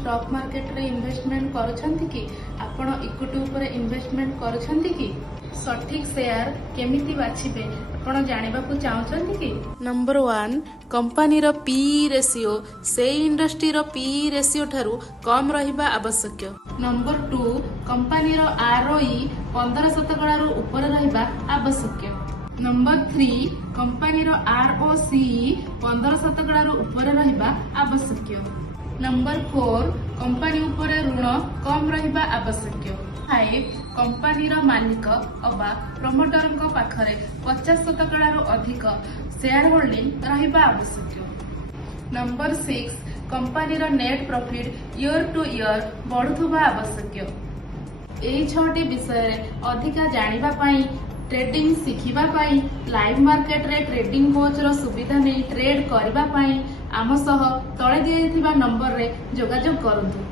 Stock market रे investment करूछंती कि आपण इक्विटी ऊपर इन्वेस्टमेंट करूछंती कि सठिक शेयर केमिति बाछिबे आपण जानिबा को चाहछंती कि नंबर 1 कंपनी रो पीई रेशियो से इंडस्ट्री रो पीई रेशियो ठारू कम रहिबा आवश्यक। नंबर 2 कंपनी रो आरओई 15% रु ऊपर रहिबा आवश्यक। नंबर 3 कंपनी रो आरओसी 15% रु ऊपर रहिबा आवश्यक। नंबर 4 कंपनी ऊपर ऋण कम रहिबा आवश्यक। 5 कंपनी रो मालिक अबा प्रमोटर पाखरे 50% रु अधिक शेयर होल्डिंग रहिबा आवश्यक। नंबर 6 कंपनी रो net profit year to year बढ़ुथुबा आवश्यक। एई 6टी विषय रे अधिका जानिबा पई ट्रेडिंग शिखिबा पई लाइव मार्केट रे ट्रेडिंग कोच रो सुविधा नै ट्रेड करबा पई आम सह तळे दिया नंबर रे जोगाजोग करंतु।